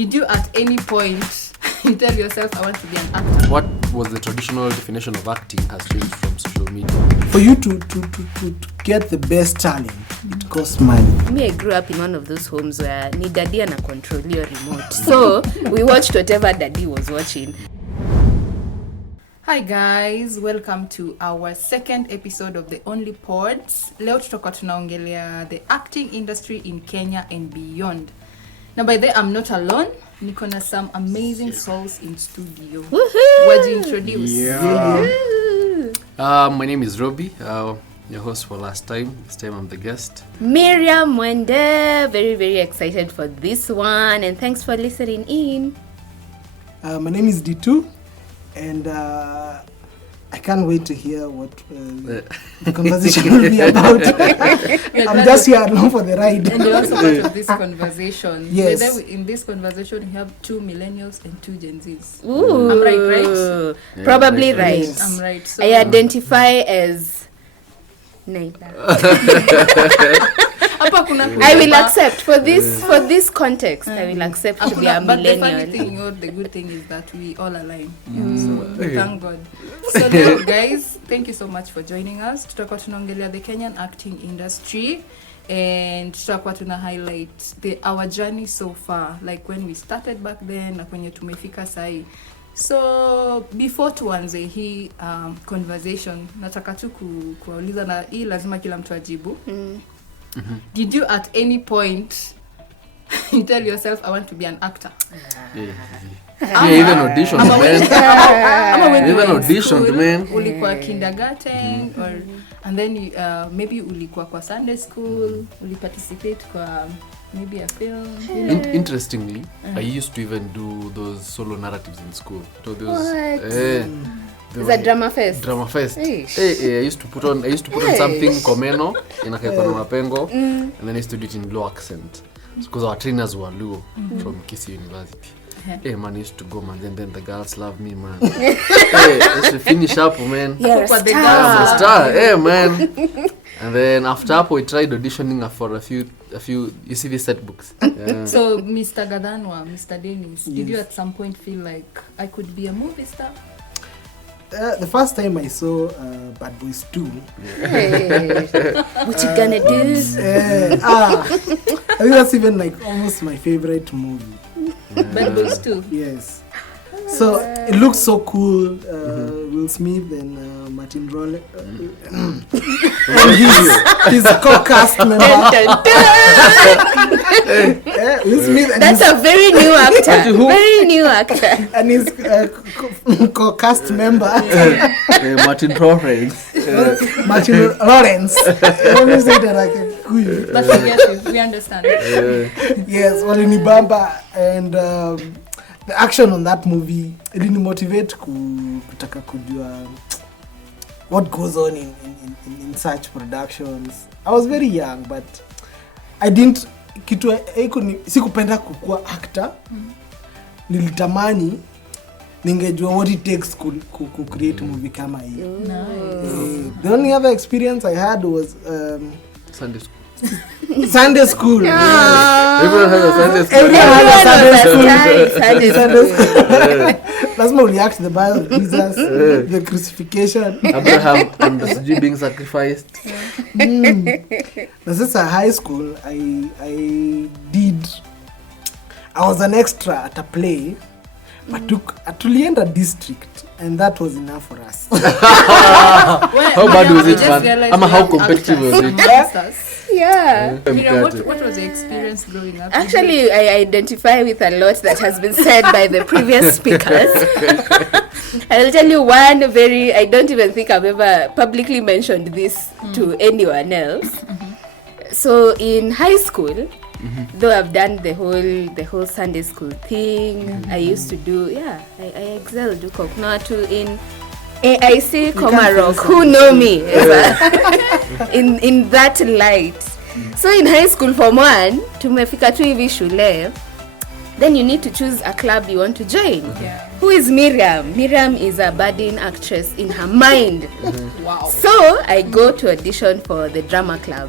Did you at any point tell yourself, I want to be an actor? What was the traditional definition of acting has changed from social media? For you to get the best talent, it costs money. Me, I grew up in one of those homes where ni daddy ana control your remote. So we watched whatever daddy was watching. Hi guys, welcome to our second episode of the Only Pods. Leo tutakuwa tunaongelea the acting industry in Kenya and beyond. Now by the way, I'm not alone. Niko na some amazing souls in studio. Would you introduce? My name is Robbie, your host for last time. This time I'm the guest. Miriam Wende, very, very excited for this one. And thanks for listening in. My name is D2. And I can't wait to hear what the conversation will be about. I'm just here along for the ride. And you're also part of this conversation. Yes. In this conversation, we have 2 millennials and 2 Gen Zs. Ooh. I'm right? Yeah, Probably right. Yes. I'm right. So I identify as neither. I will accept for this context. I will accept to be a but the funny millennial. thing, the good thing is that we all align. So thank God. So now, guys, thank you so much for joining us. Tutakuwa tunaongelea the Kenyan acting industry and tutakuwa tuna highlight our journey so far, like when we started back then na kwenye tumefika sahi. So before tuanze hii conversation, nataka tu kuuliza na hii lazima kila mtu ajibu. Did you at any point tell yourself, I want to be an actor? Even auditioned, man. Even auditioned, man. Ulikuwa kindergarten or and then you, maybe ulikuwa kwa Sunday school, uliparticipate kwa maybe a film. Interestingly, I used to even do those solo narratives in school. So those Is that drama fest? Drama fest. I Eish. used to put on something komeno inakaekwa na mapengo and then I used to do it in low accent because our trainers were Luo from Kisii University. Hey man, I used to go man, then the girls love me man. Hey, let's finish up man. You're a For the star. I'm a star, hey man. And then after that we tried auditioning for a few you see these set books. Yeah. So Mr. Gadanwa, Mr. Dennis, did you at some point feel like I could be a movie star? The first time I saw Bad Boys 2, Hey, what you gonna do? I think that's even like almost my favorite movie. Bad Boys 2. Yes. So it looks so cool. Will Smith and Martin Rolle. And his co-cast member. Dun, dun, dun. Will Smith and That's a very new actor. Very new actor. and his co-cast member. Martin Torres. Martin Lawrence. I always say that like a queen. But we get it, we understand. Yes, Walinibamba and the action on that movie really motivate kutaka kujua what goes on in such productions. I was very young but I didn't sikupenda kukua actor. Nilitamani ningejua what it takes to create movie kama hii. The only other experience I had was Sunday school. Sunday school. Everyone has a Sunday school. Everyone has a Sunday school. Sunday Sunday school. That's my react to the birth of Jesus, the crucifixion. Abraham and the Suji being sacrificed. This is a high school. I was an extra at a play, but tulienda district, and that was enough for us. How bad was it, man? How competitive was it? Yeah. Mira, what was the experience growing up? Actually, I identify with a lot that has been said by the previous speakers. I will tell you one I don't even think I've ever publicly mentioned this to anyone else. So in high school, though I've done the whole Sunday school thing, I used to do, I excelled Koknatu in AIC Komarok, who know me in that light. So in high school form 1, tumefika tu hivi shule, then you need to choose a club you want to join. Who is Miriam? Miriam is a budding actress in her mind. Wow. So I go to audition for the drama club.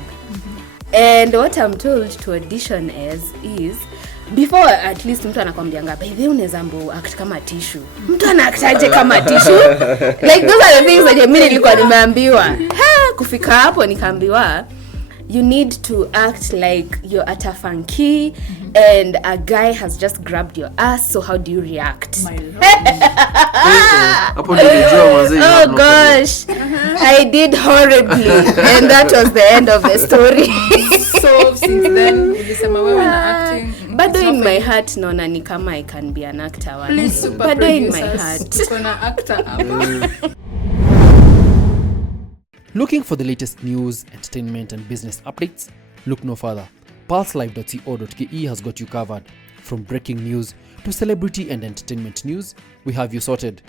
And what I'm told to audition as is before at least mtu anakwambianga by the way unaweza mbo act kama tissue. Mtu anaaktaje kama tissue? Like those are the things that mimi nilikuwa nimeambiwa. Kufika hapo nikaambiwa you need to act like you're at a funky and a guy has just grabbed your ass, so how do you react? Hapo nilijua mwanzo. Oh gosh. I did horribly and that was the end of the story. So since then ulisema wewe na acting. But in my heart naona ni kama I can be an actor one. Please, but in my heart tuko na actor hapa. Looking for the latest news, entertainment and business updates? Look no further. pulselive.co.ke has got you covered. From breaking news to celebrity and entertainment news, we have you sorted.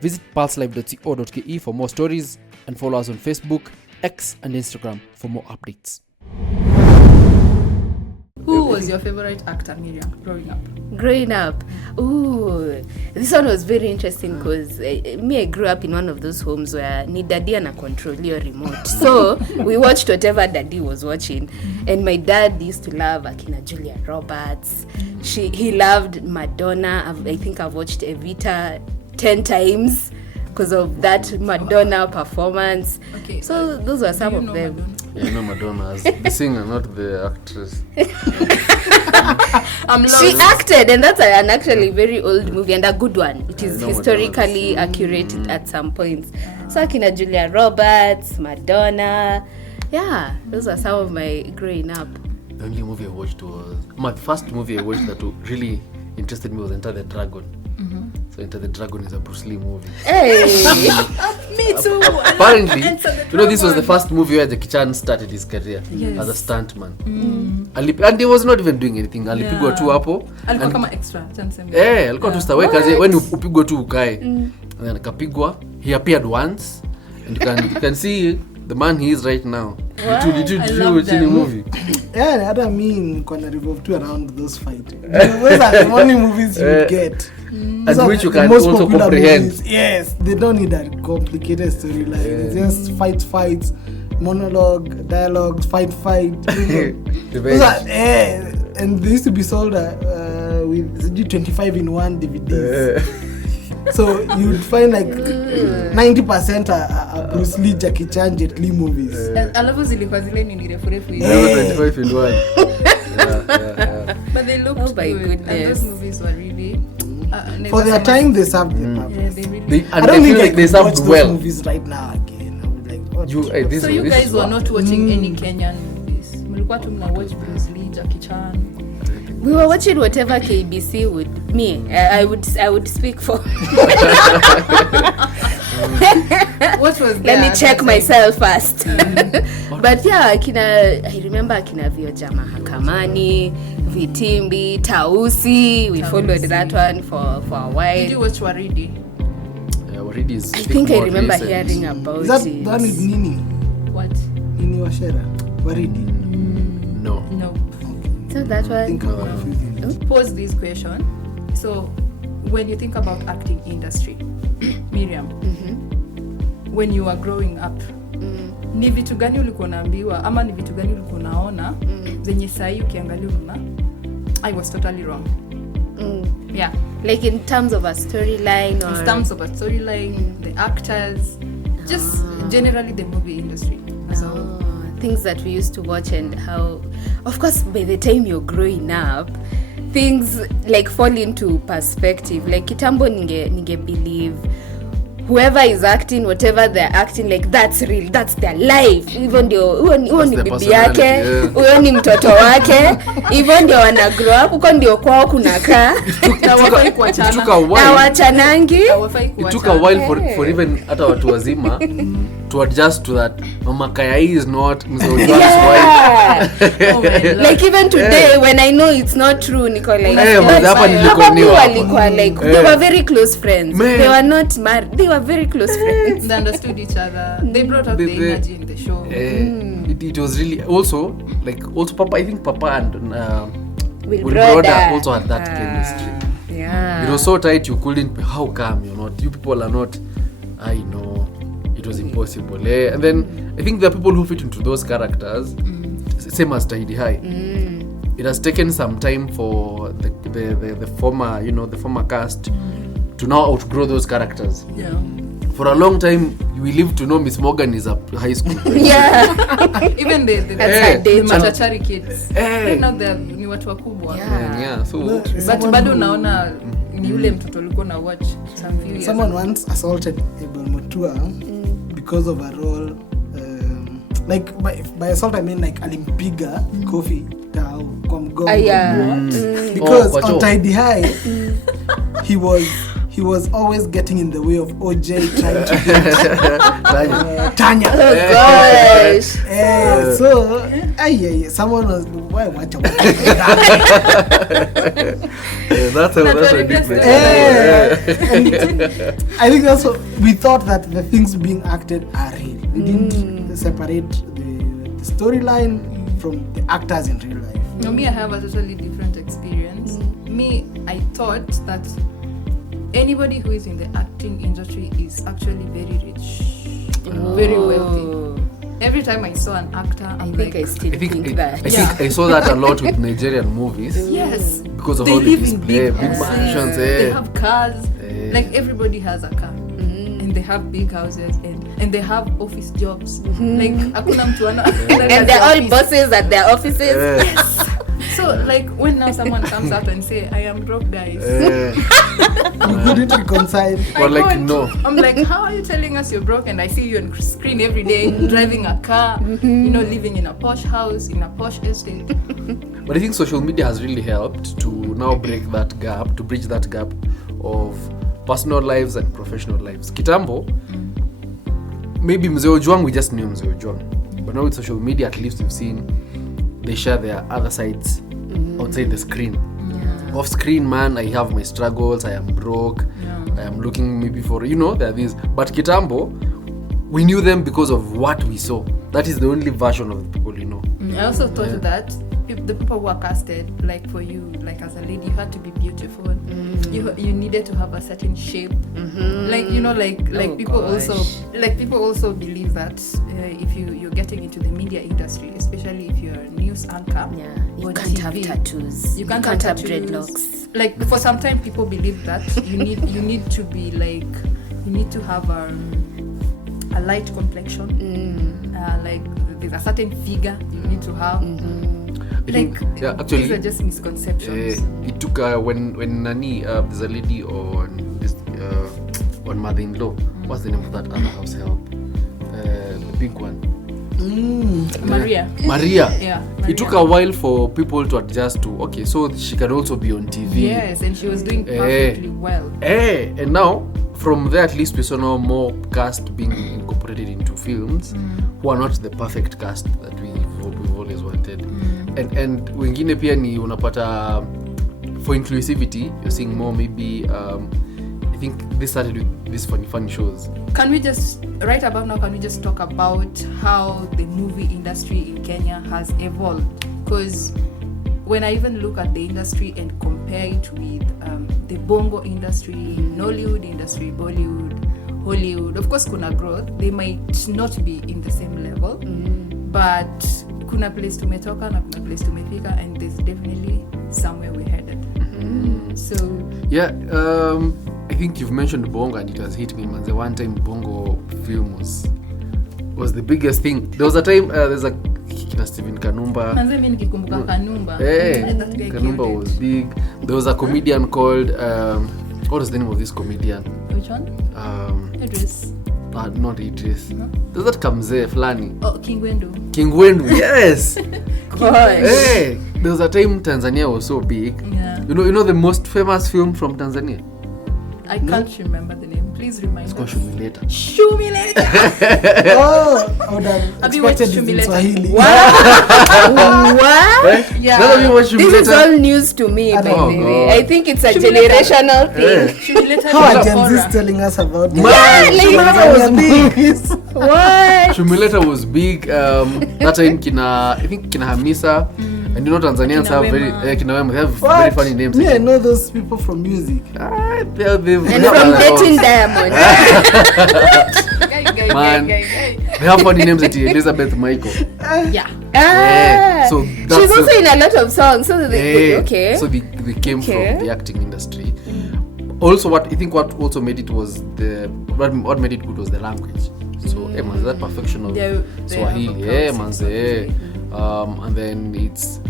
Visit pulselive.co.ke for more stories and follow us on Facebook, X and Instagram for more updates. Who was your favorite actor, Miriam, growing up? Growing up, this one was very interesting because I grew up in one of those homes where ni daddy ana control your remote. So we watched whatever daddy was watching, and my dad used to love Akina Julia Roberts. He loved Madonna. I think I've watched Evita 10 times because of that Madonna performance. Okay. So those were some of them. Madonna? You know Madonna as the singer, not the actress. I'm lost. She acted, and that's an actually very old movie and a good one. It is know historically accurate at some points. So Akina Julia Roberts, Madonna. Yeah, those are some of my growing up. The only movie I watched was my first movie I watched that really interested me was Enter the Dragon. So Enter the Dragon is a Bruce Lee movie. Hey, Me too. Apparently, you know, this was the first movie where Jackie Chan started his career as a stuntman. And he was not even doing anything. Alipigwa tu hapo. Alikuwa kama extra. Alikuwa tu stawe kazi when upigwa tu ukae. And then akapigwa. He appeared once and you can see the man he is right now. Did you watch any movie? Yeah, hata me niko na revolve to around those fight. Those are the only movies you would get. And which you can also comprehend. Movies. Yes, they don't need a complicated storyline. It's just fights, monologue, dialogue, fight. Those are, and they used to be sold with 25 in 1 DVDs. So you would find like 90% are Bruce Lee, Jackie Chan, Jet Li movies. Alafu zilikuwa zile ni refu hivi. 25 in 1. But they looked good. Goodness. And those movies were really For their time, they served the purpose. Yeah, they really. I don't feel need like they to served watch well. those movies right now again. I would like, what? So you guys were not watching any Kenyan movies. Mlikuwa tu mna watch Bruce Lee, Jackie Chan. we were watching whatever KBC would. Me, I would speak for. What was Let me check myself first. But yeah, I remember Akina Vioja Mahakamani, Vitimbi, Tausi. We followed that one for a while. Did you watch Waridi? Waridi is I think I more remember recent. hearing about Is that it. the one with Nini? What? Nini Washera? Waridi? No. No. So that I think one. I'm confusing. Pose this question. So, when you think about acting industry, Miriam, when you were growing up, ni vitu gani ulikuwa unaambiwa ama ni vitu gani ulikuwa unaona zenye sahi ukiangalia unaona I was totally wrong? Yeah. Like in terms of a storyline or In terms of a storyline, the actors, just generally the movie industry. So things that we used to watch and how, of course, by the time you're growing up, things like fall into perspective. Like kitambo ninge believe whoever is acting, whatever they're acting, like that's real, that's their life. Even ndio huo ni bibi yake, huyo ni mtoto wake, even ndio wana grow up, huko ndio kwao kunakaa. hawafai kuachana. Na wachanangi. Hawafai It took kuachana. a while for even hata watu wazima to adjust to that. Mama Kaya is not Mzee Ojwang's wife. Oh my Lord. Like even today when I know it's not true, Nicole, like hapa nilikoniwa. walikuwa like they were very close friends. Man. They were not married. They were very close friends. They understood each other. They brought out the energy in the show. It was really also Papa. I think Papa and Will Will Brother Brother. also had that chemistry. Yeah. It was so tight you couldn't. How come you're not? You people are not. I know. It was impossible. And then I think there are people who fit into those characters. Same as Tahidi High. it has taken some time for the former, you know, the former cast to now outgrow those characters. Yeah. For a long time, we live to know Miss Morgan is a high school. Yeah. Even the machachari kids. Right now they ni watu wakubwa. Yeah. So But bado naona ni yule mtoto alikuwa na watch some few years. Someone once assaulted Abel Mutua because of a role. Like by assault I mean like alimpiga kofi tao kwa mgongo. Because on Tidy High he was always getting in the way of OJ trying to get Tanya. Oh gosh. So someone was why watch that's a different. I think that's what we thought, that the things being acted are real. We didn't separate the storyline from the actors in real life. No, me, I have a totally different experience. Me, I thought that anybody who is in the acting industry is actually very rich, very wealthy. Every time I saw an actor, I think that. I think I saw that a lot with Nigerian movies. Yes. Because of they how live they in display big big mansions. They have cars. Like everybody has a car. And they have big houses and they have office jobs. Like hakuna mtu ana. And they're all bosses at their offices. Yes. So like when now someone comes up and say I am broke, guys. You couldn't reconcile. Or like no. I'm like, how are you telling us you're broke and I see you on screen every day driving a car, you know, living in a posh house, in a posh estate. But I think social media has really helped to now break that gap, to bridge that gap of personal lives and professional lives. Kitambo, maybe Mzee Ojwang, we just knew Mzee Ojwang. But now with social media, at least we've seen they share their other sides outside the screen. Yeah. Off screen, man, I have my struggles, I am broke, I am looking maybe for, you know, there are these. But Kitambo, we knew them because of what we saw. That is the only version of the people you know. I also thought that the people who are casted, like for you, like as a lady, you had to be beautiful. You needed to have a certain shape. Like, you know, like people also believe that if you're getting into the media industry, especially if you're a news anchor, You or can't TV, have tattoos. You can't have tattoos. dreadlocks. Like for some time, people believe that you need to be like, you need to have a light complexion. Like there's a certain figure you need to have. I think, actually, these are just misconceptions. It took when Nani, there's a lady on this on Mother-in-Law. What's the name of that other house help? The big one. Maria. Yeah. It took a while for people to adjust to, okay, so she can also be on TV. Yes, and she was doing perfectly well. And now, from there, at least we saw now more cast being incorporated into films who are not the perfect cast that we've always wanted. And wengine pia ni unapata for inclusivity, you're seeing more maybe I think this started with these funny shows. Can we just right about now talk about how the movie industry in Kenya has evolved? Because when I even look at the industry and compare it with the bongo industry, Nollywood industry, Bollywood, Hollywood, of course kuna growth. They might not be in the same level, but kuna place tumetoka na kuna place tumefika, and there's definitely somewhere we're headed. So yeah, I think you've mentioned bongo and it has hit me, man. The one time bongo film was the biggest thing. There was a time there's a Stephen Kanumba. Manze mimi nikikumbuka Kanumba. Kanumba was big. There was a comedian called what was the name of this comedian? Which one? Idris. Not Idris. There's that Kamze Flani. Oh, Kingwendu, yes. Gosh. Hey, there was a time Tanzania was so big. Yeah. You know the most famous film from Tanzania? I can't remember the name. Please remind It's called us. Shumileta. Shumileta. I would have Have you watched expected it in Shumileta? Swahili. What? Yeah. None of you watch This is Shumileta? all news to me, by the Oh, way. God. I think it's a generational thing. Shumileta How are is a Gen horror. Z telling us about Man, Shumileta was big. What? Shumileta was big. That time I think kina Hamisa. And you know Tanzanians Kina have very Wema. kina Wema, they have very funny names. Me, I know those people from music. They've And from dating Diamond. Guy. Man. They have funny names at Elizabeth Michael. Yeah. So she's that's also in a lot of songs. So okay. So they came from the acting industry. Also, what also made it was what made it good was the language. So man, that perfection of Swahili, manze. And then it's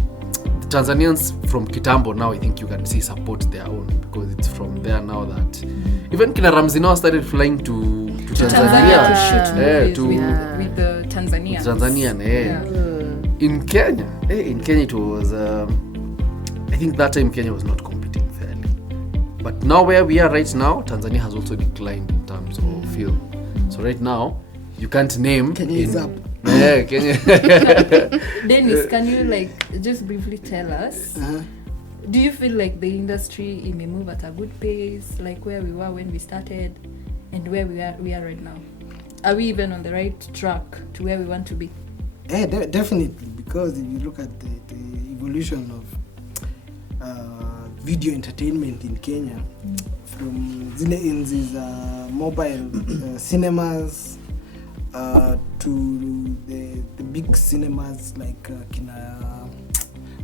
Tanzanians from Kitambo now. I think you can see support their own because it's from there now that even Kina Ramzi now started flying to Tanzania to shoot movies to with the Tanzanians. In Kenya, it was. I think that time Kenya was not competing fairly, but now where we are right now, Tanzania has also declined in terms of film. So right now, you can't name Kenya is up. Yeah, Kenya. Dennis, can you just briefly tell us? Do you feel like the industry may move at a good pace, like where we were when we started, and where we are right now? Are we even on the right track to where we want to be? Yeah, definitely, because if you look at the evolution of video entertainment in Kenya, from zile enzi za mobile cinemas to the big cinemas like kina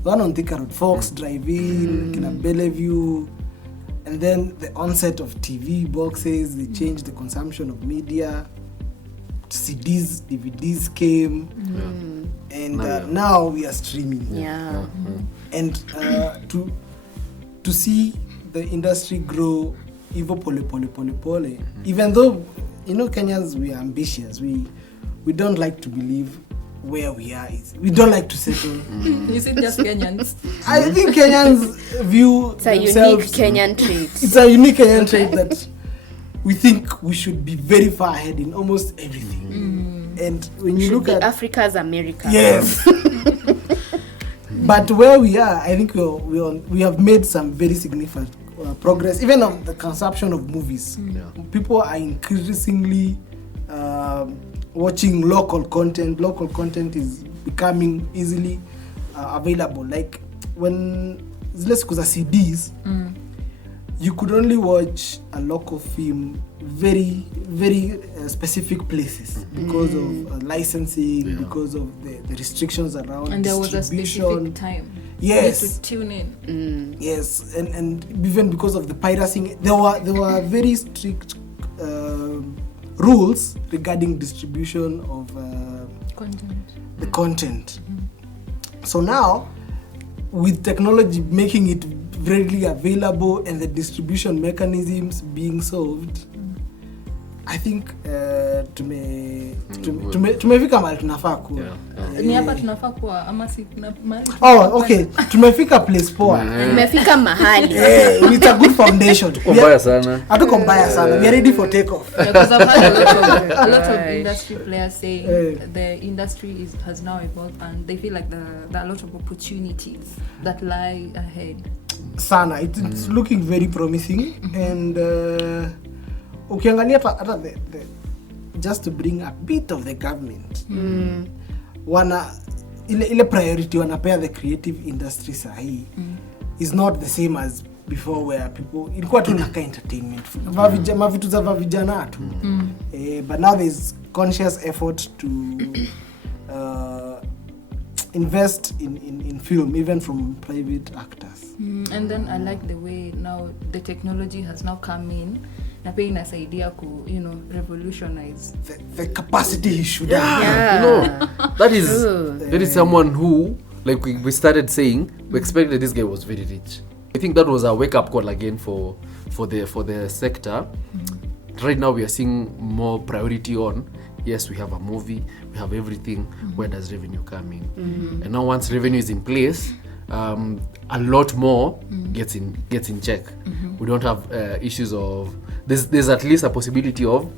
one on Thika Road, Fox Drive-In, kina Bellevue, and then the onset of TV boxes. They changed the consumption of media. CDs, DVDs came, and now we are streaming. And to see the industry grow, even pole. Even though Kenyans, we are ambitious. We don't like to believe where we are. We don't like to settle. Is it just Kenyans? I think Kenyans view it's a unique Kenyan trait. It's a unique Kenyan trait that we think we should be very far ahead in almost everything. And when you look at Africa's America. Yes. But where we are, I think we have made some very significant progress, even on the consumption of movies. People are increasingly watching local content. Local content is becoming easily available. Like when let's go to CDs, you could only watch a local film very, very specific places because of licensing, because of the restrictions around and there was a specific time. Yes, to tune in. Yes, and even because of the piracy, there were very strict rules regarding distribution of the content. So now, with technology making it readily available and the distribution mechanisms being solved, I think tumefika mahali tunafaa kuwa. Ni hapa tunafaa kuwa ama si mahali. Okay, tumefika place poa. Tumefika mahali. It's a good foundation. Mbaya sana. Hatuko mbaya sana. We are ready for takeoff. Because I've heard a lot of industry players saying the industry has now evolved and they feel like there are a lot of opportunities that lie ahead. Sana, it's looking very promising. And ukiangalia hata just to bring a bit of the government, wana ile priority wanapea the creative industry sahi is not the same as before, where people ilikuwa tu naka entertainment mavitu za vijana tu, but now there's conscious effort to invest in film, even from private actors. And then I like the way now the technology has now come in na pia inasaidia ku revolutionize the capacity he should have. That is someone who, like we started saying, we expected this guy was very rich. I think that was a wake up call again for the sector. Right now we are seeing more priority on, yes, we have a movie, we have everything, where does revenue come in? And now once revenue is in place, a lot more gets in check. We don't have issues of there's at least a possibility of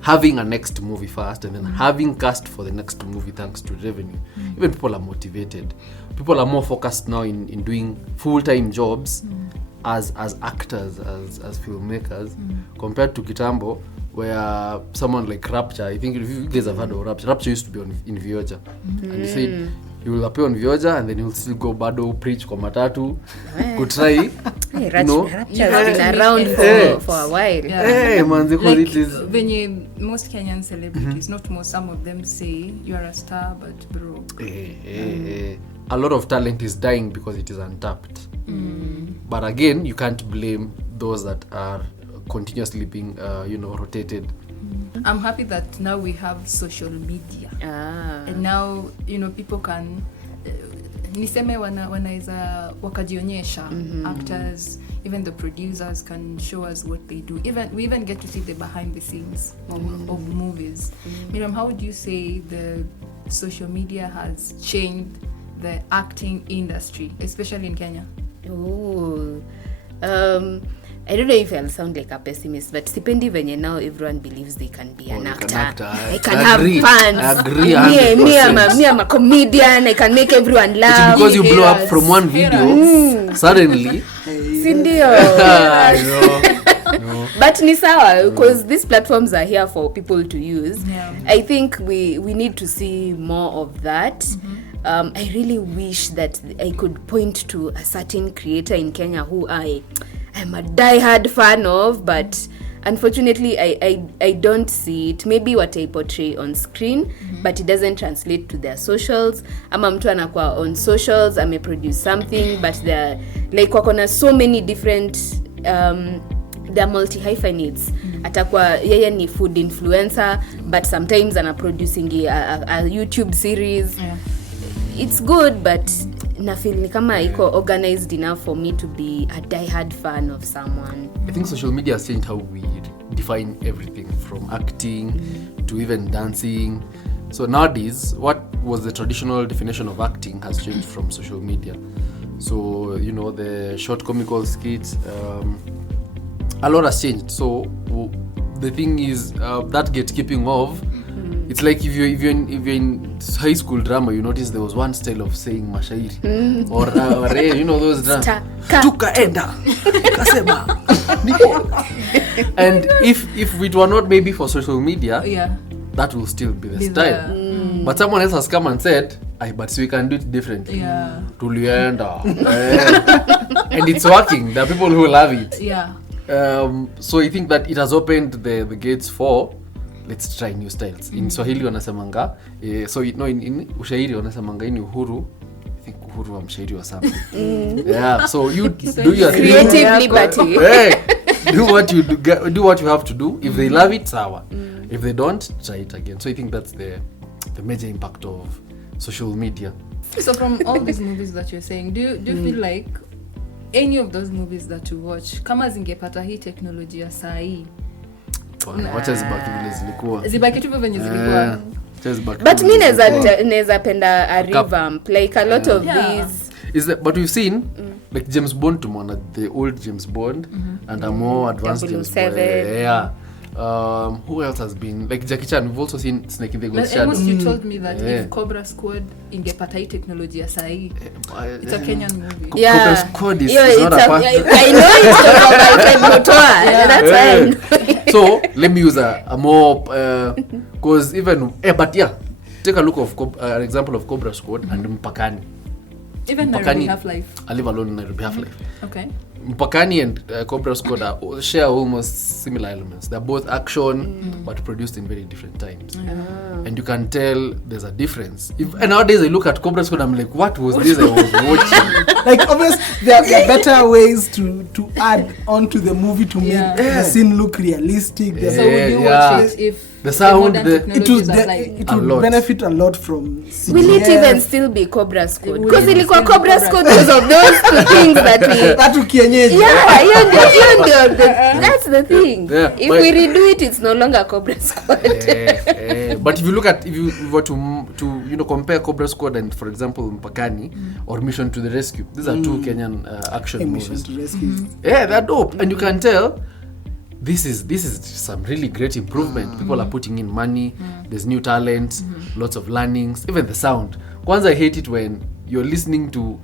having a next movie first and then having cast for the next movie thanks to revenue. Even people are motivated. People are more focused now in doing full-time jobs as actors, as filmmakers, compared to Kitambo, where someone like Rapture, I think if you guys have heard of Rapture used to be in Vioja. And he said you will appear on Vioja and then you'll still go bado preach kwa matatu kutry Hey, Rapture has been around for a while. hey manzi Like, it is venye most Kenyan celebrities, not most, some of them say you are a star but broke. a lot of talent is dying because it is untapped. But again, you can't blame those that are continuously being rotated. I'm happy that now we have social media. And now, people can niseme wanaweza wakajionyesha. Actors, even the producers can show us what they do. We even get to see the behind the scenes of movies. Miriam, how would you say the social media has changed the acting industry, especially in Kenya? I don't know if I'll sound like a pessimist, but sipendi venye now everyone believes they can be an actor. I can have fans. I agree. Me, I'm a comedian. I can make everyone laugh. It's because you blow up from one video, suddenly. Sindio. No. But ni sawa, because these platforms are here for people to use. Yeah. I think we need to see more of that. I really wish that I could point to a certain creator in Kenya who I'm a die-hard fan of, but unfortunately I don't see it. Maybe what I portray on screen, but it doesn't translate to their socials. Ama mtu anakuwa on socials, produce something, but they're like wakona so many different they're multi-hyphenates. Atakuwa yeye ni food influencer, but sometimes producing a YouTube series. Yeah. It's good, but na feel ni kama iko organized enough for me to be a die-hard fan of someone. I think social media has changed how we define everything, from acting to even dancing. So nowadays, what was the traditional definition of acting has changed from social media. So, the short comical skits, a lot has changed. So the thing is, that gatekeeping of, it's like if you're in high school drama, you notice there was one style of saying mashairi or those drama tukaenda kasema and if it were not maybe for social media, that will still be the style. But someone else has come and said, but so we can do it differently. Tulienda and it's working. There are people who love it. So I think that it has opened the gates for let's try new styles. In Swahili wanasemanga in ushairi wanasemanga ini uhuru. I think uhuru wa mshairi wa something. So you do your creative liberty. Do what you have to do. If they love it, sawa. If they don't, try it again. So I think that's the major impact of social media. So from all these movies that you're saying, do you feel like any of those movies that you watch kama zingepata hii teknolojia saa hii wacha zibaki tu venye zilikuwa? But me neza penda a revamp, like a lot of these is that, but we've seen like James Bond tumona the old James Bond and a more advanced James Bond. Who else has been like Jackie Chan? We've also seen Snake in the Ghost Shadow. You told me that if Cobra Squad ingepata hii teknolojia saa hii, it's a Kenyan movie. Cobra Squad is not a part. I know it's about that's why. So let me use a more because even but take a look of an example of Cobra Squad and Mpakani. Even Nairobi Half-Life. I live alone in Nairobi Half-Life. Okay. Mpakani and Cobra Squad share almost similar elements. They're both action, but produced in very different times. And you can tell there's a difference. And nowadays I look at Cobra Squad, I'm like, what was this I was watching? Like, obviously, there are better ways to add on to the movie to make the scene look realistic. So would you watch it if the sound, it would benefit a lot from CGI. Will it even still be Cobra Squad? Because ilikuwa Cobra Squad because of those two things that we kienyeji. That's the thing. If we redo it, it's no longer Cobra Squad. But if you were to compare Cobra Squad and, for example, Mpakani or Mission to the Rescue, these are two Kenyan action movies. Mission to Rescue. They're dope, and you can tell this is some really great improvement. People are putting in money. There's new talent, lots of learnings, even the sound. Kwanza I hate it when you're listening to,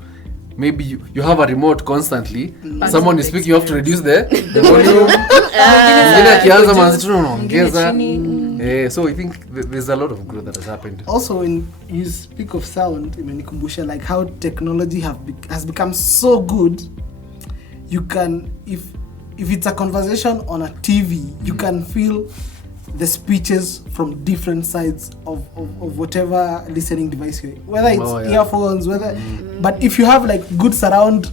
maybe you have a remote constantly, someone is speaking, you have to reduce the volume. Mwingine akianza manzi tunaongeza. So I think there's a lot of growth that has happened. Also, when you speak of sound, imenikumbusha like how technology has become so good. You can, if it's a conversation on a TV, you can feel the speeches from different sides of whatever listening device you're, whether it's earphones, whether. But if you have like good surround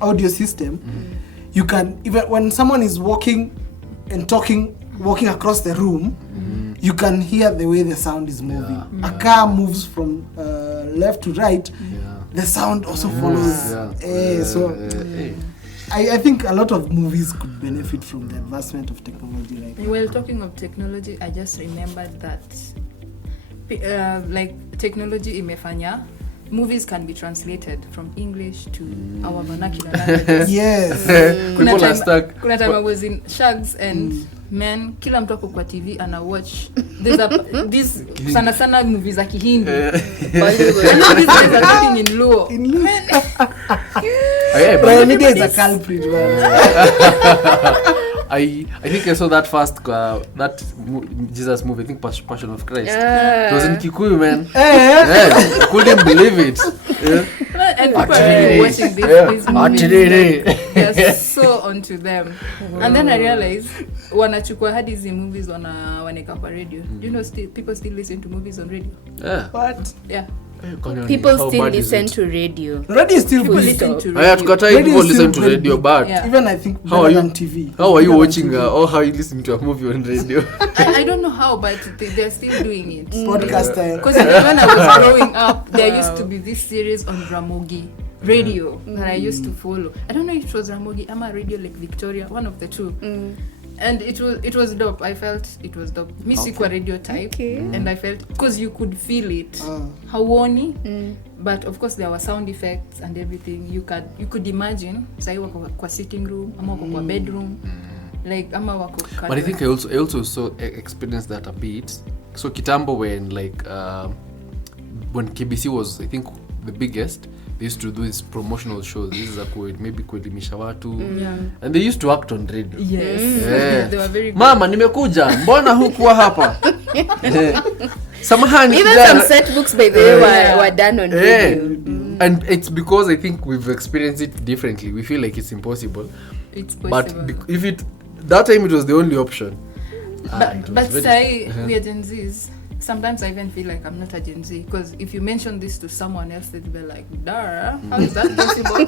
audio system, you can, even when someone is walking and walking across the room, you can hear the way the sound is moving. A car moves from left to right, the sound also follows. I think a lot of movies could benefit from the advancement of technology. Right? Well, talking of technology, I just remembered that like technology imefanya movies can be translated from English to our vernacular languages. Yes. People are stuck. Kuna time I was in Shags and man, kila mtu ako kwa TV ana watch these sana movies za Kihindi. These guys are talking in Luo. But media is a culprit, man. I think I saw that first that Jesus movie, I think Passion of Christ. It was in Kikuyu, man. I couldn't believe it. And people are really watching these movies. They're so onto them. And then I realized wanachukua hadi hizi movies wanaweka kwa radio. Do you know people still listen to movies on radio? Yeah. What? Yeah. People still listen to radio. Radio is still People good. listen to I have radio. to people listen to radio, but even I think how are you on TV. How are you watching or how are you listening to a movie on radio? I don't know how, but they're still doing it. Podcast time. Because when I was growing up, there used to be this series on Ramogi radio that I used to follow. I don't know if it was Ramogi or Radio Lake Victoria, one of the two. And it was dope. I felt it was dope. Me sikwa radio type, and I felt because you could feel it, hawoni, but of course there were sound effects and everything. You could imagine. Sai wako kwa sitting room, ama wako kwa bedroom, like ama wako. But I think I also saw experienced that a bit. So kitambo when KBC was, I think, the biggest. They used to do these promotional shows. This is maybe kuelimisha watu. And they used to act on radio. Yes. They were very good. Mama, nimekuja. Mbona hukuwa hapa? Samahani. Even some set books by the way were done on radio. And it's because I think we've experienced it differently. We feel like it's impossible. It's possible. But if that time it was the only option. But say we are Gen Zs. Sometimes I even feel like I'm not a Gen Z, because if you mention this to someone else, they'll be like, "Duh, how is that possible?"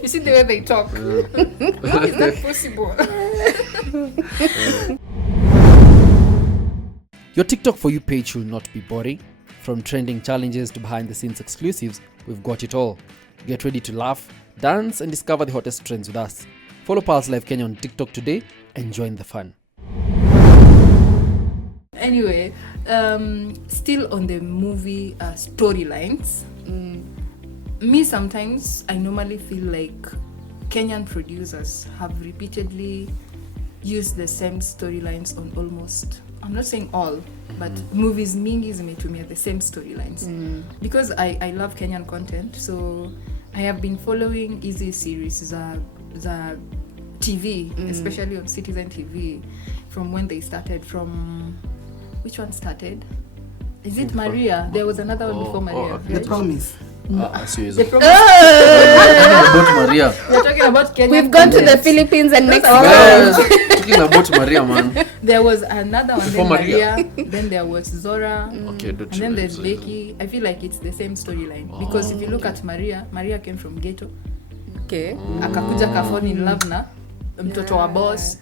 You see the way they talk. How is that possible? Your TikTok For You page should not be boring. From trending challenges to behind-the-scenes exclusives, we've got it all. Get ready to laugh, dance, and discover the hottest trends with us. Follow Pulse Live Kenya on TikTok today and join the fun. Anyway, still on the movie storylines, me sometimes I normally feel like Kenyan producers have repeatedly used the same storylines on almost, I'm not saying all, but movies mingi zimetumia the same storylines. Because I love Kenyan content, so I have been following easy series za TV, especially on Citizen TV, from when they started. From which one started? Is it Maria? There was another one before Maria. Okay. The Promise. Seriously. The Promise. About Maria. We're talking about Kenyan. We've gone to the Philippines and Mexico. Talking about Maria, man. There was another one, Before then Maria. then there was Zora, Okay, and then there's Becky. I feel like it's the same storyline, because if you look at Maria came from ghetto. Okay. Akakuja ka fall in love na mtoto wa boss.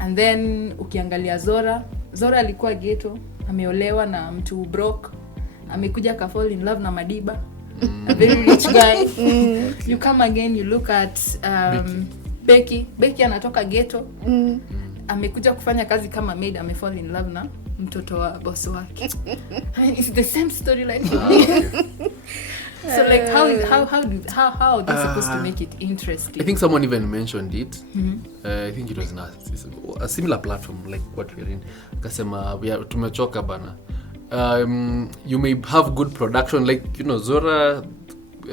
And then ukiangalia Zora alikuwa ghetto, ameolewa na mtu broke, amekuja ka fall in love na Madiba, a very rich guy. You come again, you look at Becky anatoka ghetto, amekuja kufanya kazi kama maid, ame fall in love na mtoto wa boss wake. I mean, it's the same storyline for me. So like how are they supposed to make it interesting? I think someone even mentioned it. I think it was a similar platform like what we're in. Kasema tumechoka bana. You may have good production, like, you know, Zora,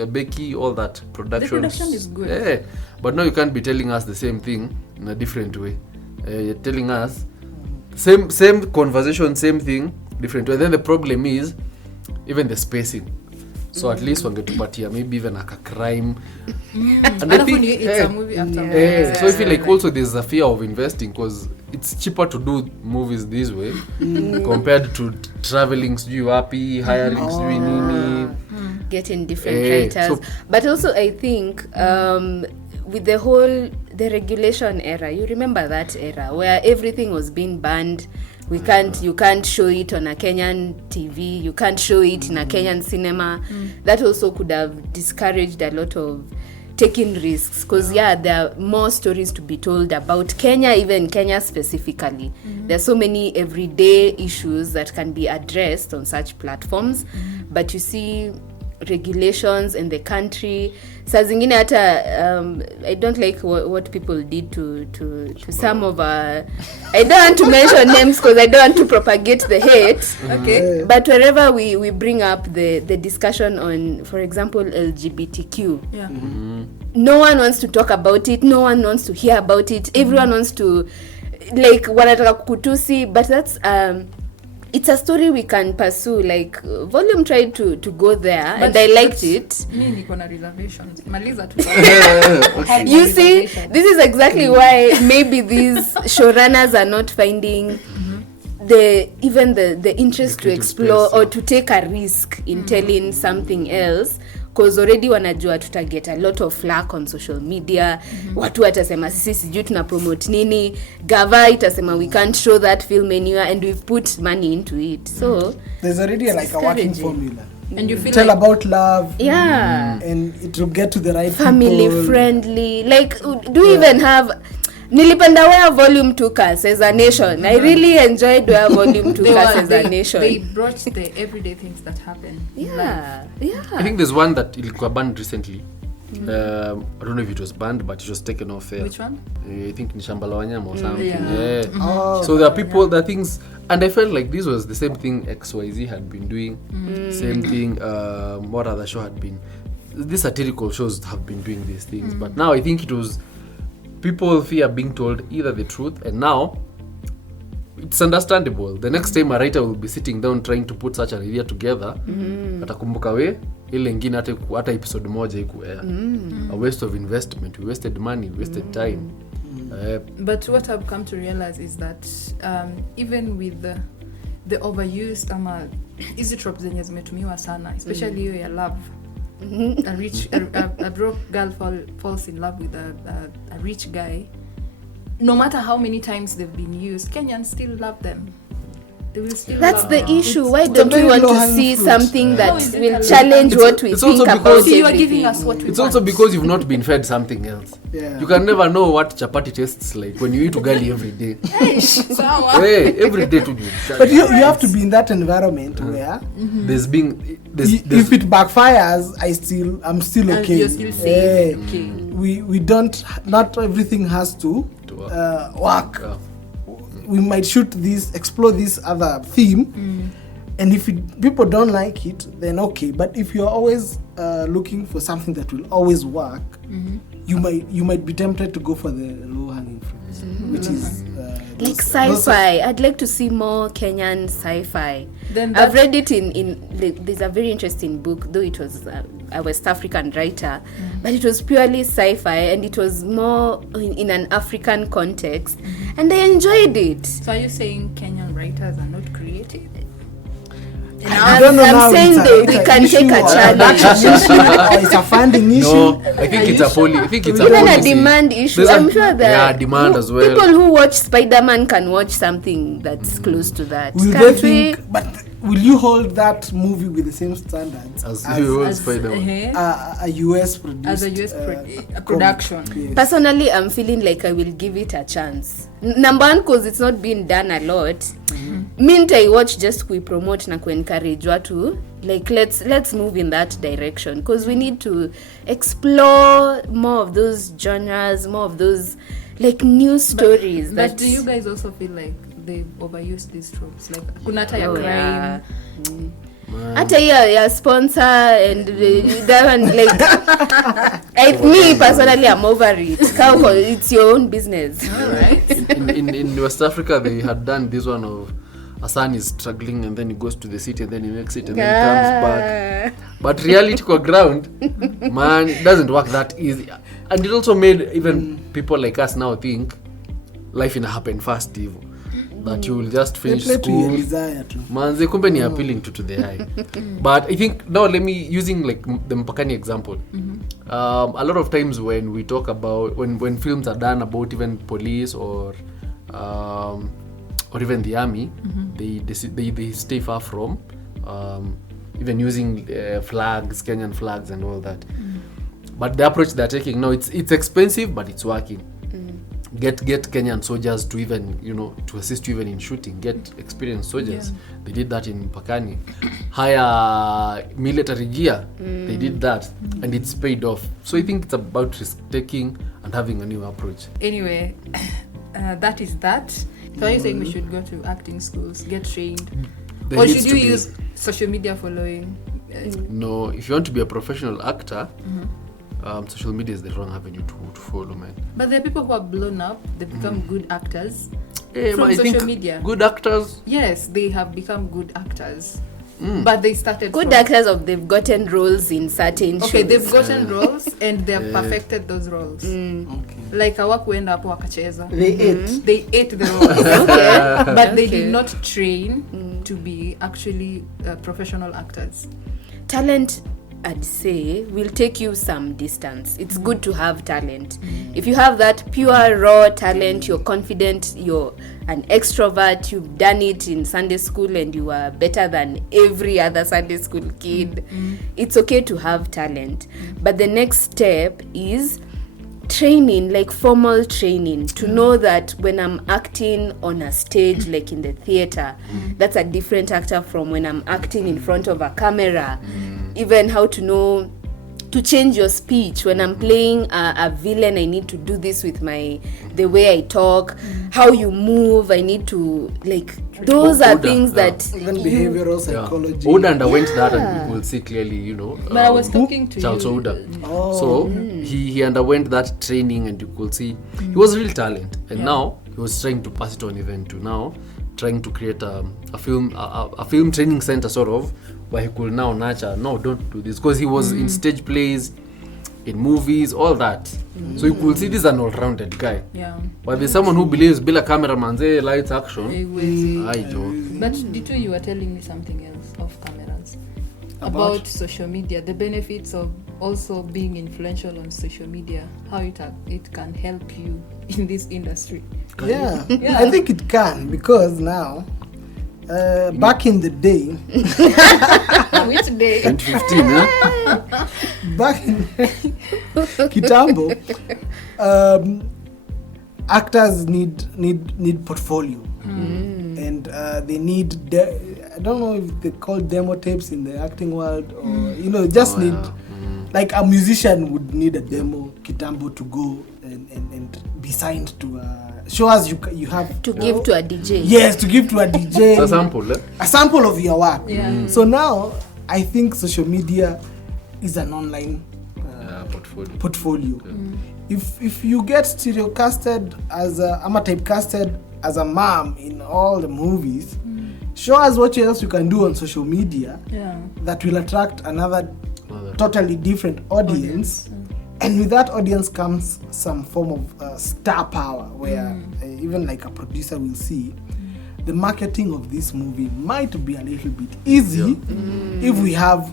Becky, all that production. The production is good. Yeah, but now you can't be telling us the same thing in a different way. You're telling us same conversation, same thing, different way. Then the problem is even the spacing. So at least wangetupatia maybe even like a crime. And I think it's a movie after movie. so I feel like also there's a fear of investing because it's cheaper to do movies this way compared to traveling sijui wapi, hiring sijui nini. Getting different writers. So, but also I think with the regulation era, you remember that era where everything was being banned. You can't show it on a Kenyan TV, you can't show it in a Kenyan cinema. That also could have discouraged a lot of taking risks because there are more stories to be told about Kenya, even Kenya specifically. There's so many everyday issues that can be addressed on such platforms, but you see regulations in the country saa zingine hata I don't like what people did to some of our I don't want to mention names because I don't want to propagate the hate. Okay, but wherever we bring up the discussion on, for example, LGBTQ, no one wants to talk about it, no one wants to hear about it, everyone wants to like wanataka kutusi, but that's it's a story we can pursue. Like Volume tried to go there, but, and I liked it. Me niko na reservations. Maliza tu. You see, this is exactly why maybe these showrunners are not finding the interest to explore space, or to take a risk in telling something else. Because already wanajua tutaget a lot of flack on social media. Watu watasema sisi sijui tuna promote nini, gava itasema we can't show that film anywhere, and we've put money into it. So there's already like a working formula, and you feel tell like about love, and it will get to the right family people. Friendly. Like do you even have nilipenda where Volume took us as a nation. I really enjoyed where Volume took us as a nation. They brought the everyday things that happen. I think there's one that ilikuwa banned recently. I don't know if it was banned, but it was taken off there. Which one? I think ni Shamba la Wanyama or something. So there are people, there are things, and I felt like this was the same thing XYZ had been doing. Same thing, what other show had been. These satirical shows have been doing these things, but now I think it was people fear being told either the truth, and now it's understandable. The next time a writer will be sitting down trying to put such an idea together, atakumbuka we ile ingine hata episode moja ikuea. A waste of investment, we wasted money, we wasted time. But what I've come to realize is that even with the overused easy tropes zenye zimetumiwa sana, especially hiyo ya love. A broke girl falls in love with a rich guy. No matter how many times they've been used, Kenyans still love them. They will still That's love the them. issue. Why don't we want to see something that No, will challenge what we think about you are everything? giving us what we It's want. also because you've not been fed something else. You can never know what chapati tastes like when you eat ugali every day. Every day to do. But you have to be in that environment where if it backfires, I'm still okay. You're still safe. Okay. We don't, not everything has to work. We might explore this other theme, and if people don't like it, then okay. But if you're always looking for something that will always work, you might be tempted to go for the low-hanging fruits, which is like sci-fi. I'd like to see more Kenyan sci-fi. I've read it there's a very interesting book, though it was a West African writer, but it was purely sci-fi, and it was more in an African context, and I enjoyed it. So are you saying Kenyan writers are not creative? I'm saying that we can take a challenge. It's a funding issue. No, I think it's a Even a demand issue. I'm sure that demand as well. People who watch Spider-Man can watch something that's close to that. But will you hold that movie with the same standards as Spider-Man? A US produced as a US production? Yes. Personally, I'm feeling like I will give it a chance. Number one, because it's not been done a lot. Mint I watch just we promote na encourage watu, like let's move in that direction, because we need to explore more of those genres, more of those like new stories. But do you guys also feel like they overuse these tropes? Like kunata ya crime. Hata your sponsor and that one, like me personally, I'm over it. It's your own business. All right. In West Africa, they had done this one of a son is struggling and then he goes to the city and then he makes it and then comes back. But reality kwa ground, man, it doesn't work that easy. And it also made even people like us now think life ina happen fast evil. That you will just finish school. Manze kumbe ni appealing to the eye. But I think now let me using like the Mpakani example. A lot of times when we talk about when films are done about even police or even the army, they stay far from even using flags, Kenyan flags and all that. But the approach they're taking now, it's expensive but it's working. Get Kenyan soldiers to even, to assist you even in shooting. Get experienced soldiers. Yeah. They did that in Pakani. Hire military gear. They did that. And it's paid off. So I think it's about risk-taking and having a new approach. Anyway, that is that. So are you saying we should go to acting schools, get trained? Or should you use social media following? No, if you want to be a professional actor, social media is the wrong avenue to follow, man. But there are people who are blown up, they become good actors from social media. Good actors? Yes, they have become good actors. But they started good actors they've gotten roles in certain shows. Okay, they've gotten roles and they've perfected those roles. Okay. Like hawakuenda hapo wakacheza. They ate the roles. Okay. But they did not train to be actually professional actors. Talent, I'd say, will take you some distance. It's good to have talent. If you have that pure raw talent, you're confident, you're an extrovert, you've done it in Sunday school and you are better than every other Sunday school kid, it's okay to have talent. But the next step is training, like formal training, to know that when I'm acting on a stage, like in the theater, that's a different actor from when I'm acting in front of a camera. Even how to know to change your speech. When I'm playing a villain, I need to do this with the way I talk, how you move. I need to, like, those are things that even behavioral psychology. Oda underwent that, and people will see clearly, But I was talking to Charles you. Oda. So he underwent that training, and you could see he was real talent, and now he was trying to pass it on even to now, trying to create a film training center sort of, where he could now nurture, no, don't do this, because he was in stage plays, in movies, all that. So you could see this is an all-rounded guy. Yeah. But there's someone who believes bila cameraman, lights, action. But Dito, you were telling me something else off cameras about social media, the benefits of also being influential on social media, how it can help you in this industry. Yeah, I think it can, because now back in the day Which day? 2015, yeah? back in kitambo, actors need portfolio, and they need I don't know if they call demo tapes in the acting world, or just need like a musician would need a demo kitambo to go and be signed to show us you have to give to a DJ. Yes, to give to a DJ. It's a sample, a sample of your work. Yeah. So now I think social media is an online portfolio. If you get stereocasted as typecasted as a mom in all the movies, show us what else you can do on social media that will attract another totally different audience. And with that audience comes some form of star power, where even like a producer will see the marketing of this movie might be a little bit easy if we have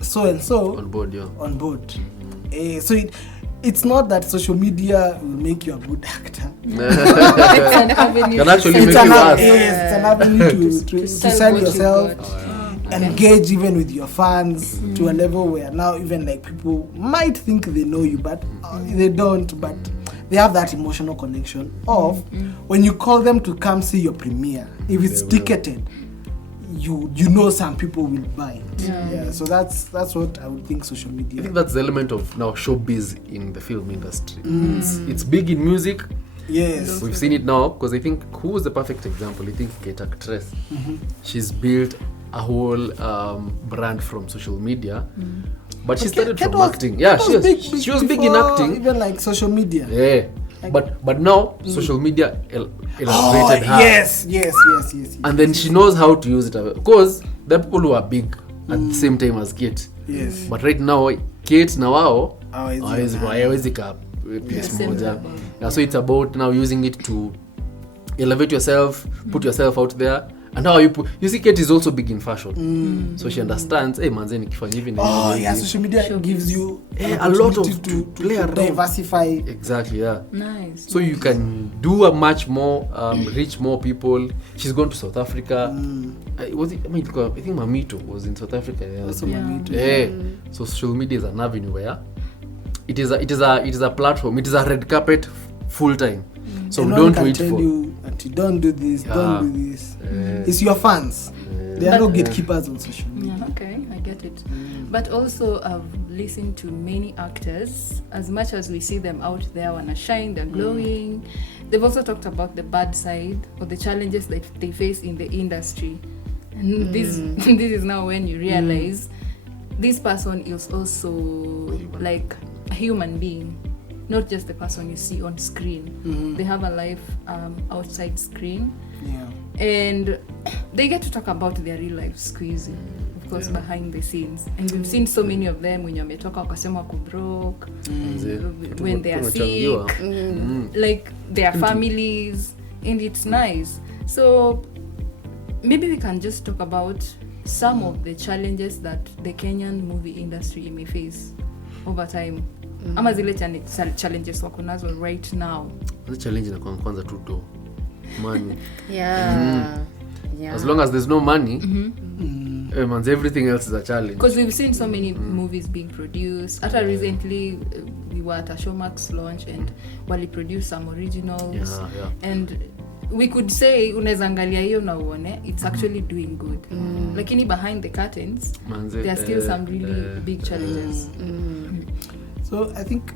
so and so on board. So it's not that social media will make you a good actor. It's an avenue. Can actually make you ask. Yes, it's an avenue to sell yourself. Engage even with your fans to a level where now even like people might think they know you, but they don't, but they have that emotional connection of when you call them to come see your premiere, if it's ticketed, you know some people will buy it. So that's what I would think social media. I think that's the element of now showbiz in the film industry. It's big in music. Yes, we've seen it now, because I think who was the perfect example? I think Kate actress. She's built a whole brand from social media. But she But started Kat from was- acting. Yeah, Kat she was she was big in before acting. Even like social media. Yeah. But now social media elevated her. Yes. And then she knows how to use it. Because there are people who are big at the same time as Kate. Yes. But right now, Kate na wao Hawezi hawezi ka place Same moja. level. Yeah, so it's about now using it to elevate yourself, put yourself out there. And how you see Kate is also big in fashion. So she understands, hey manze nikifanya hivi na Oh hivi. yeah, social media gives you a lot of opportunity to play around. diversify. Exactly, yeah. Nice. So you can do a much more, reach more people. She's gone to South Africa. I think Mamito was in South Africa. Yeah. Also Yeah. Mamito. Yeah. So social media is an avenue where it is a platform. It is a red carpet full time. So And no don't one wait can tell for. you that you don't do this, Yeah. don't do this. It's your fans. There are no gatekeepers on social media. Yeah, okay, I get it. But also, I've listened to many actors. As much as we see them out there, wanna shine, they're glowing. They've also talked about the bad side or the challenges that they face in the industry. And this is now when you realize this person is also like a human being, not just the person you see on screen. They have a life outside screen. Yeah. And they get to talk about their real life squeezing, of course, behind the scenes. And we've seen so many of them when wametoka wakasema wako broke, when they are sick, like their families, and it's nice. So maybe we can just talk about some of the challenges that the Kenyan movie industry may face over time. Ama zile challenges wako nazo right now. The challenge na kwanza tu do money. Yeah. As long as there's no money, man's everything else is a challenge. Because we've seen so many movies being produced. After recently, we were at a Showmax launch and Wally produced some originals. Yeah. And we could say, unaweza angalia hiyo na uone, it's actually doing good. Lakini behind the curtains, Manze, there are still some really big challenges. So I think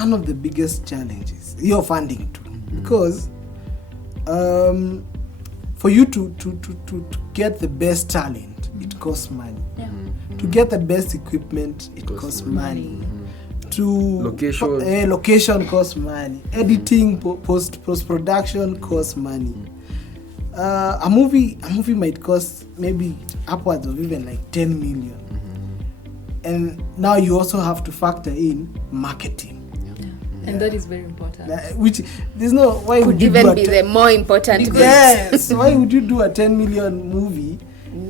one of the biggest challenges, your funding too, because for you to get the best talent, it costs money. Yeah. To get the best equipment, it costs money. To location costs money. Editing, post production costs money. A movie might cost maybe upwards of even like 10 million. And now you also have to factor in marketing. And that is very important. Which there's no why Could would you even do be the more important bit. yes, why would you do a 10 million movie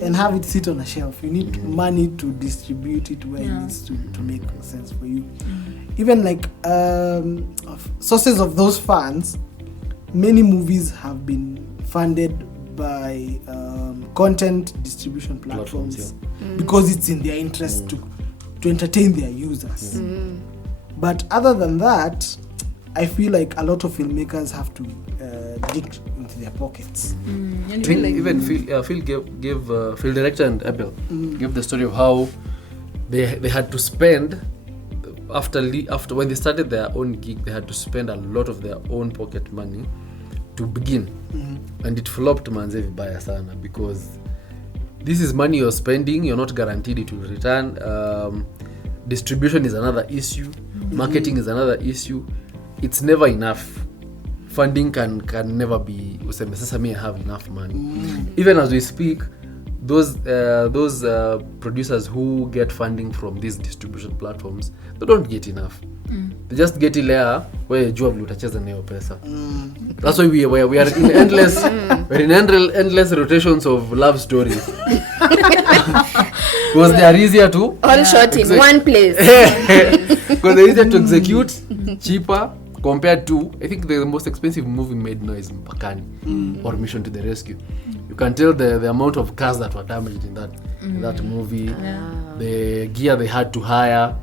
and have it sit on a shelf? You need money to distribute it where it needs to make sense for you. Even like sources of those funds, many movies have been funded by content distribution platforms because it's in their interest to entertain their users. But other than that, I feel like a lot of filmmakers have to dig into their pockets. And Phil, like, even Phil gave Phil director and Abel gave the story of how they had to spend after when they started their own gig, they had to spend a lot of their own pocket money to begin, and it flopped manze vibaya sana because this is money you're spending, you're not guaranteed it will return. Distribution is another issue, marketing is another issue. It's never enough. Funding can never be useme sasa me I have enough money. Even as we speak, those producers who get funding from these distribution platforms, they don't get enough. They just get ile where jua vile utacheza nayo pesa. That's why we are in endless endless rotations of love stories. Because they are easier to All shot in one place. because they're easier to execute, cheaper compared to, I think the most expensive movie made now is Mpakani or Mission to the Rescue. You can tell the amount of cars that were damaged in that movie, the gear they had to hire,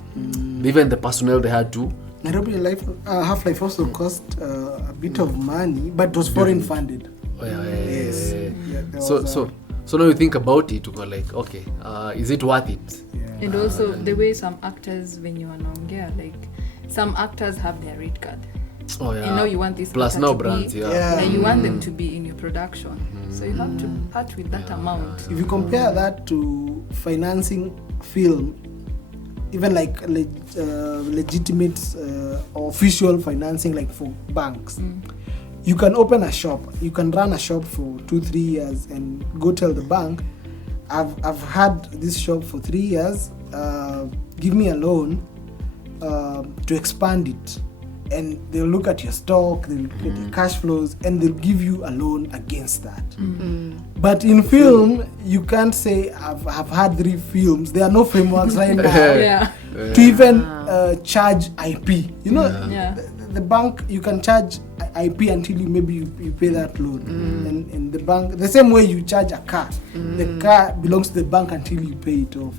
even the personnel they had to. Nairobi Half-Life also cost a bit of money, but it was foreign funded. Oh, yeah. Yeah, there So now you think about it, you go like, okay, is it worth it? and also the way some actors when you wanaongea, like some actors have their red card. Oh, yeah. and now you want this Plus actor now to brands, be, yeah. and you want them to be in your production, so you have to part with that amount. If you compare that to financing film, even like legitimate or official financing, like for banks, you can open a shop, you can run a shop for 2-3 years and go tell the bank, I've had this shop for 3 years, give me a loan to expand it. And they'll look at your stock, they'll look at your cash flows, and they'll give you a loan against that. But in film, you can't say I've had 3 films. There are no frameworks right now to even charge IP. You know, the bank, you can charge IP until you pay that loan. And the bank, the same way you charge a car, the car belongs to the bank until you pay it off.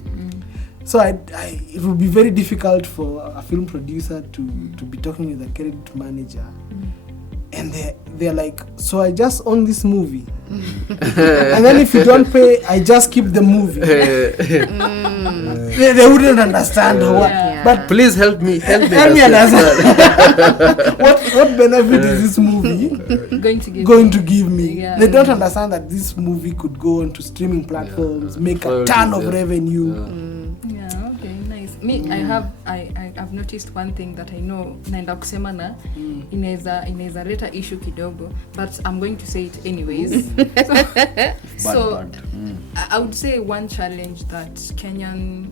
So it would be very difficult for a film producer to be talking with a credit manager, and they're like, so I just own this movie, and then if you don't pay, I just keep the movie. They wouldn't understand what. But Please help me understand. what benefit is this movie going to give me? Yeah. They don't understand that this movie could go onto streaming platforms, make a ton of revenue. Me, I've noticed one thing that I know naenda kusema na inaweza leta issue kidogo, but I'm going to say it anyways. So I would say one challenge that Kenyan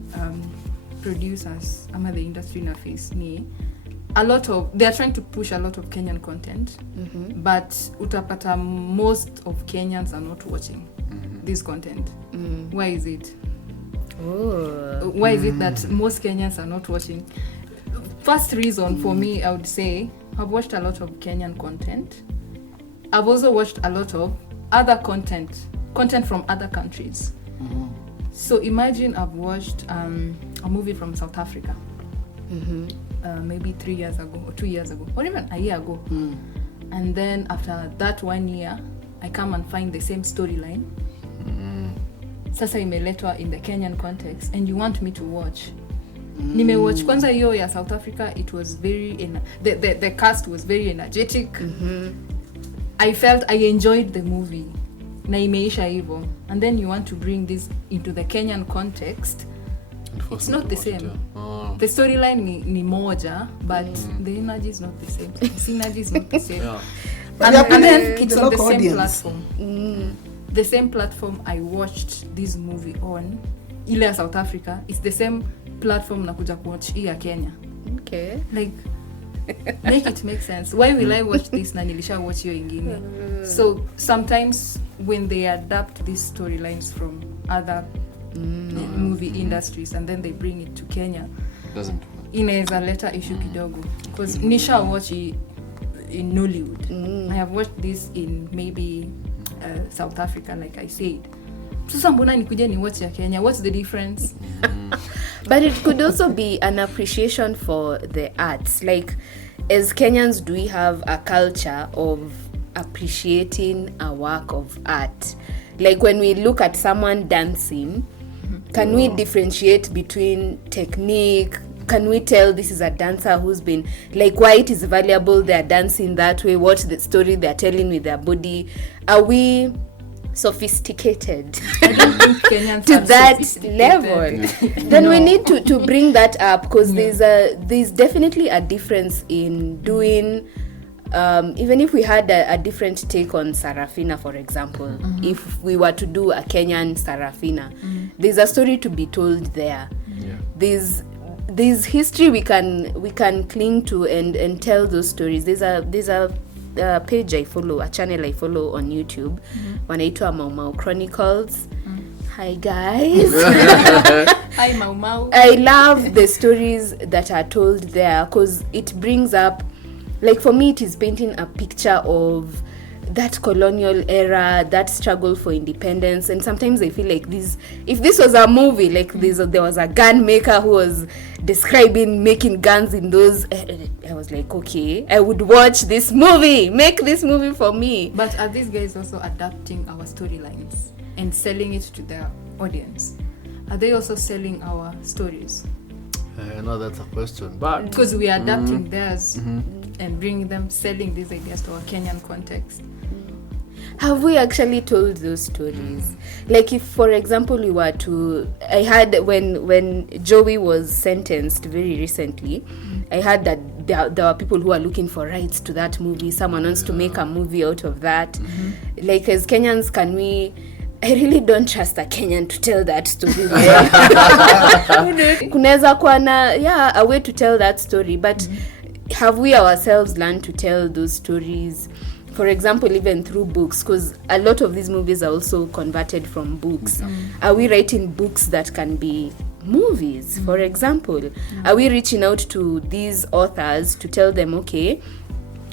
producers ama the industry na face ni they are trying to push a lot of Kenyan content, but utapata most of Kenyans are not watching this content. Why is it? Why is it that most Kenyans are not watching? First reason for me, I would say, I've watched a lot of Kenyan content. I've also watched a lot of other content from other countries. So imagine I've watched a movie from South Africa, maybe 3 years ago or 2 years ago, or even a year ago. And then after that 1 year, I come and find the same storyline. Sasa imeletwa in the Kenyan context, and you want me to watch. Nimewatch kwanza hiyo ya South Africa, it was very the cast was very energetic. I felt I enjoyed the movie. Na imeisha hivyo. And then you want to bring this into the Kenyan context. It's not the same. The storyline ni moja, but the energy is not the same. The synergy is not the same. And then it's on the same platform. The same platform I watched this movie on, ile ya South Africa, it's the same platform nakuja kuwatch hii ya Kenya. Okay. Like, make it make sense. Why will I watch this na nilisha watch hiyo ingine? So sometimes when they adapt these storylines from other movie industries and then they bring it to Kenya, inaweza leta issue kidogo. Because nisha watch in Nollywood. I have watched this in maybe South Africa, like I said. Sasa mbona nikuje ni watch ya Kenya? What's the difference? But it could also be an appreciation for the arts. Like, as Kenyans, do we have a culture of appreciating a work of art? Like, when we look at someone dancing, can we differentiate between technique? Can we tell this is a dancer who's been, like, why it is valuable they're dancing that way, what the story they're telling with their body? Are we sophisticated I don't think Kenyans to are that sophisticated. level? Then we need to bring that up, because there's definitely a difference in doing, even if we had a different take on Sarafina, for example. If we were to do a Kenyan Sarafina, there's a story to be told there. There's history we can cling to and tell those stories. There's a page I follow, a channel I follow on YouTube, wanaitwa Mau Mau Chronicles. Hi guys. Hi Mau Mau. I love the stories that are told there, because it brings up, like, for me it is painting a picture of that colonial era, that struggle for independence. And sometimes I feel like if this was a movie, like there was a gun maker who was describing making guns in those, I was like, okay, I would watch this movie. Make this movie for me. But are these guys also adapting our storylines and selling it to their audience? Are they also selling our stories? No, that's a question. But because we are adapting theirs, and bringing them, selling these ideas to our Kenyan context. Have we actually told those stories? Like, if, for example, we were to... I had, when Joey was sentenced very recently, I heard that there are people who are looking for rights to that movie. Someone wants to make a movie out of that. Like, as Kenyans, can we... I really don't trust a Kenyan to tell that story well. Kunaweza kuwa na, a way to tell that story. But have we ourselves learned to tell those stories? For example, even through books, because a lot of these movies are also converted from books. Are we writing books that can be movies, for example? Are we reaching out to these authors to tell them, okay,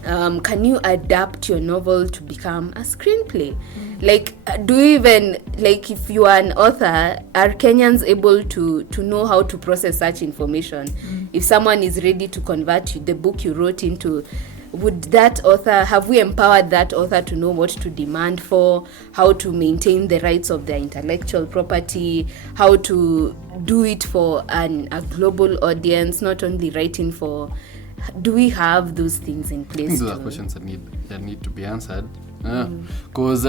can you adapt your novel to become a screenplay? Like, do you even, like, if you are an author, are Kenyans able to know how to process such information? If someone is ready to convert the book you wrote into... Would that author, have we empowered that author to know what to demand for, how to maintain the rights of their intellectual property, how to do it for a global audience, not only writing for... Do we have those things in place? I think those are questions that need to be answered. Because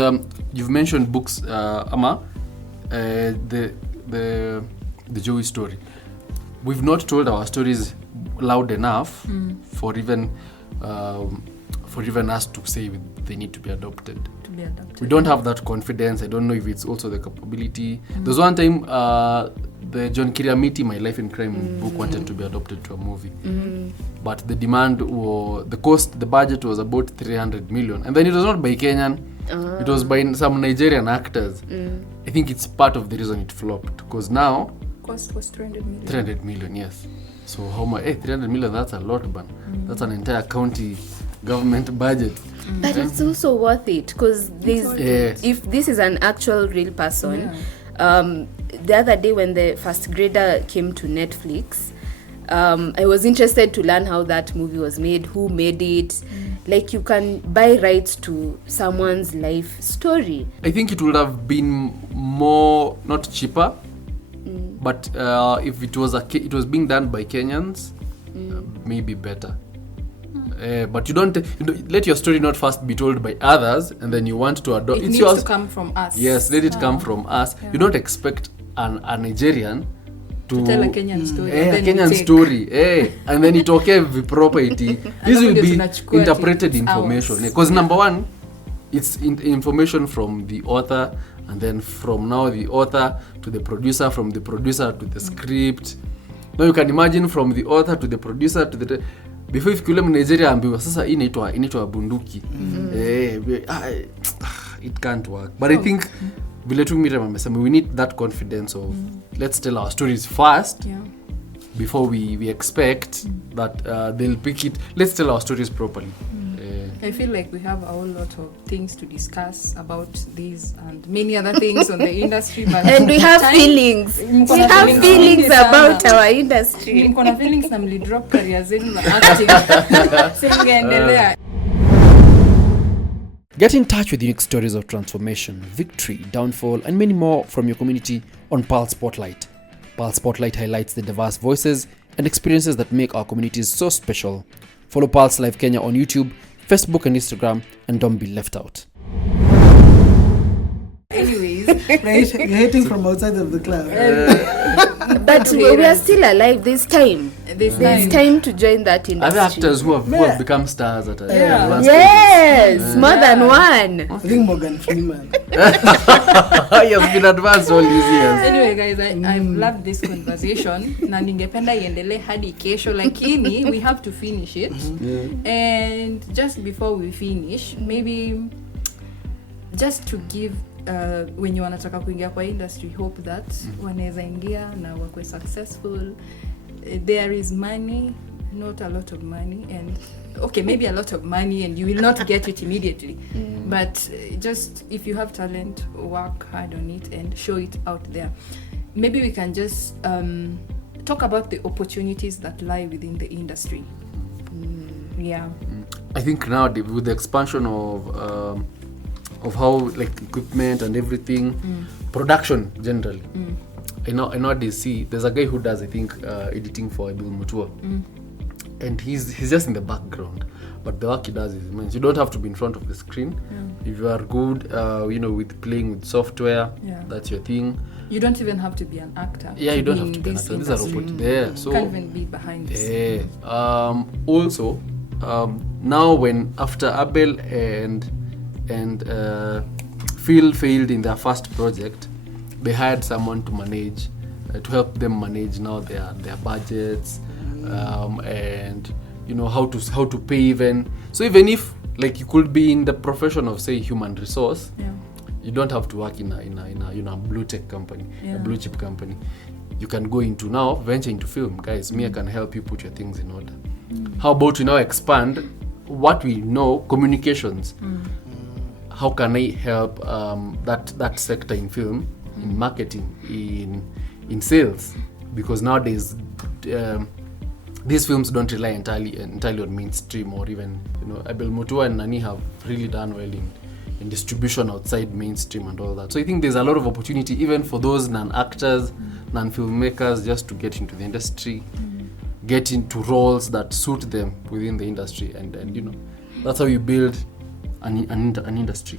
you've mentioned books, Ama, the Joey story. We've not told our stories loud enough for even us to say they need to be adopted. We don't have that confidence. I don't know if it's also the capability. There's one time the John Kiriamiti, My Life in Crime book wanted to be adopted to a movie. But the demand, the budget was about 300 million. And then it was not by Kenyan. It was by some Nigerian actors. I think it's part of the reason it flopped. Because now... Cost was 300 million. 300 million, yes. So how much? 300 million, that's a lot, man. That's an entire county government budget. But it's also worth it, because if this is an actual real person, the other day when the First Grader came to Netflix, I was interested to learn how that movie was made, who made it. Like, you can buy rights to someone's life story. I think it would have been more, not cheaper, but if it was being done by Kenyans, maybe better. But you don't let your story not first be told by others, and then you want to adopt. It needs to come from us. Yes, let it come from us. You don't expect a Nigerian to tell a Kenyan story. A Kenyan story. And then it okay proper. This will be interpreted information. Because number one, it's information from the author, and then from now the author to the producer, from the producer to the script. Now you can imagine from the author to the producer to the... Before if kule Nigeria ambiwa sasa inaitwa bunduki. It can't work. But I think vile tu Miriam amesema, we need that confidence of let's tell our stories first before we expect that they'll pick it. Let's tell our stories properly. I feel like we have a whole lot of things to discuss about these and many other things on the industry. But and we have feelings. We have feelings about our industry. Mko na feelings na mlidrop career zenu na acting. Singeendelea. Get in touch with unique stories of transformation, victory, downfall, and many more from your community on Pulse Spotlight. Pulse Spotlight highlights the diverse voices and experiences that make our communities so special. Follow Pulse Live Kenya on YouTube, Facebook and Instagram, and don't be left out. Anyways, right? You're hating from outside of the club. But we are still alive. There's time. There's time to join that industry. Other actors who have become stars at Yes, more than one. I think Morgan Freeman. He has been advanced all these years. Anyway, guys, I've loved this conversation. Na ningependa iendelee hadi kesho, lakini we have to finish it. And just before we finish, maybe just to give when you wanataka kuingia kwa industry, hope that wanaweza ingia na wakwe successful. There is money, not a lot of money, and okay, maybe a lot of money, and you will not get it immediately. But just if you have talent, work hard on it and show it out there. Maybe we can just talk about the opportunities that lie within the industry. I think now with the expansion of how like equipment and everything, production generally. I know at DC there's a guy who does, I think, editing for Ebil Mutua, and he's just in the background, but the work he does is immense. You don't have to be in front of the screen. If you are good, with playing with software, that's your thing. You don't even have to be an actor. Yeah, you don't have to be an actor. These are opportunities. So can't even be behind the scene. Also, now when after Abel and Phil failed in their first project, they hired someone to manage, to help them manage now their budgets, and how to pay even. So even if like you could be in the profession of say human resource, you don't have to work in a blue tech company, a blue chip company. You can go into now venture into film, guys. Me, I can help you put your things in order. How about we now expand what we know, communications. How can I help that sector in film, in marketing, in sales? Because nowadays these films don't rely entirely on mainstream, or even Abel Mutua and Nani have really done well in distribution outside mainstream and all that. So I think there's a lot of opportunity even for those non-actors, non-filmmakers, just to get into the industry, get into roles that suit them within the industry, and that's how you build an industry.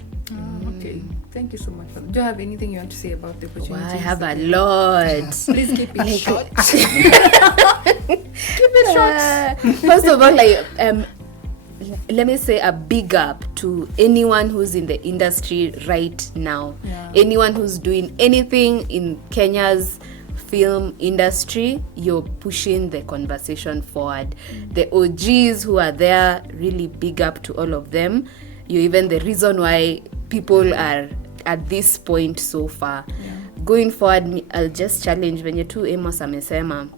Okay, thank you so much. Do you have anything you want to say about the opportunities? I have a lot. Please keep it short. Keep it short. First of all, let me say a big up to anyone who's in the industry right now. Anyone who's doing anything in Kenya's film industry, you're pushing the conversation forward. The OGs who are there, really big up to all of them. You're even the reason why people are at this point so far. Going forward, I'll just challenge when you're too Amos amesema.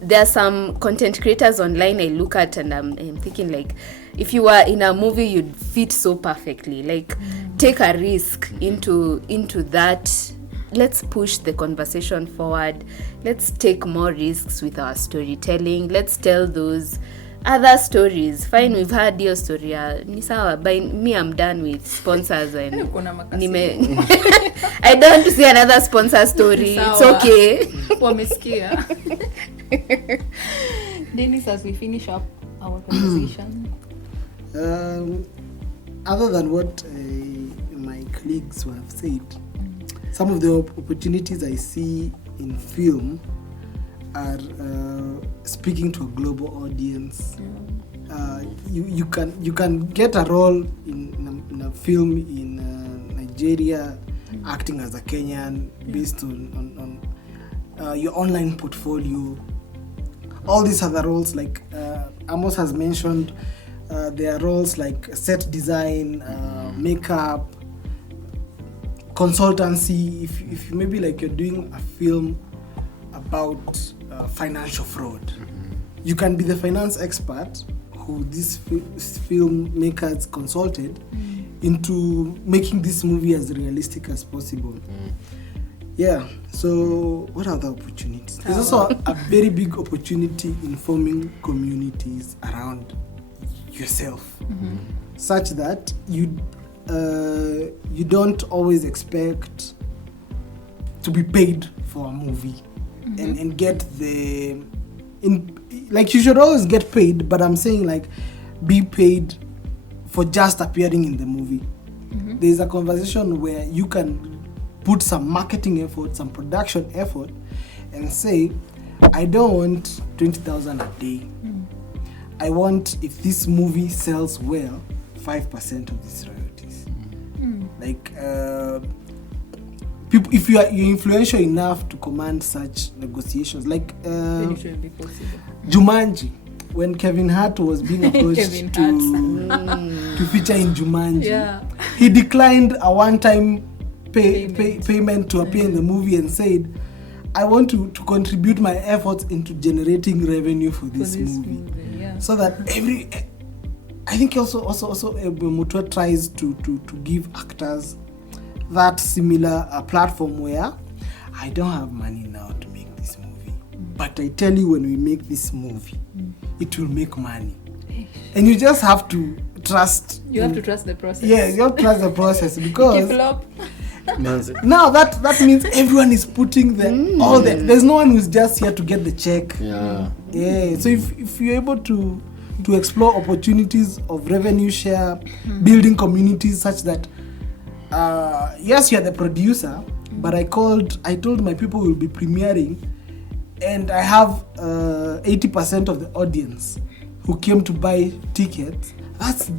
There are some content creators online I look at and I'm thinking like, if you were in a movie, you'd fit so perfectly. Like, take a risk into that. Let's push the conversation forward. Let's take more risks with our storytelling. Let's tell those other stories. Fine, we've heard your story. Ni sawa, by me, I'm done with sponsors. And I don't want to see another sponsor story. It's okay. Wamesikia. Dennis, as we finish up our conversation. Other than what my colleagues have said, some of the opportunities I see in film are speaking to a global audience. You can get a role in a film in Nigeria, acting as a Kenyan, based on your online portfolio. All these other roles, like Amos has mentioned, there are roles like set design, makeup, consultancy. If maybe like you're doing a film about financial fraud, you can be the finance expert who these filmmakers consulted into making this movie as realistic as possible. So what are the opportunities? There's also a very big opportunity in forming communities around yourself, such that you don't always expect to be paid for a movie, and get you should always get paid, but I'm saying like be paid for just appearing in the movie. There's a conversation where you can put some marketing effort, some production effort, and say, I don't want 20,000 a day. I want, if this movie sells well, 5% of these royalties. Like, people, if you're influential enough to command such negotiations, like Jumanji, when Kevin Hart was being approached to feature in Jumanji, he declined a one-time payment to appear in the movie and said, I want to contribute my efforts into generating revenue for this movie. So that I think also Mutua tries to give actors that similar platform where I don't have money now to make this movie, but I tell you, when we make this movie, it will make money. And you just have to trust. You have to trust the process. Yeah, you have to trust the process, because now that means everyone is putting there's no one who's just here to get the check. So if you're able to to explore opportunities of revenue share, building communities such that yes, you're the producer, but I told my people will be premiering, and I have 80% of the audience who came to buy tickets. That's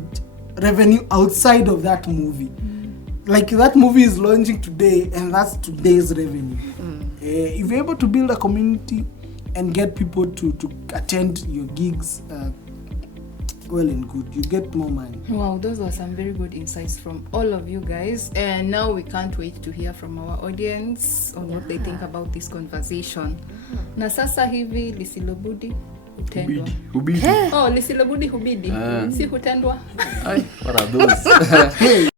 revenue outside of that movie. Like that movie is launching today, and that's today's revenue. If you're able to build a community and get people to attend your gigs, well and good, you get more money. Wow, those were some very good insights from all of you guys, and now we can't wait to hear from our audience on what they think about this conversation. Na sasa hivi lisilobudi hutendwa. Hubidi. Oh, lisilobudi hubidi. Si hutendwa. What are those?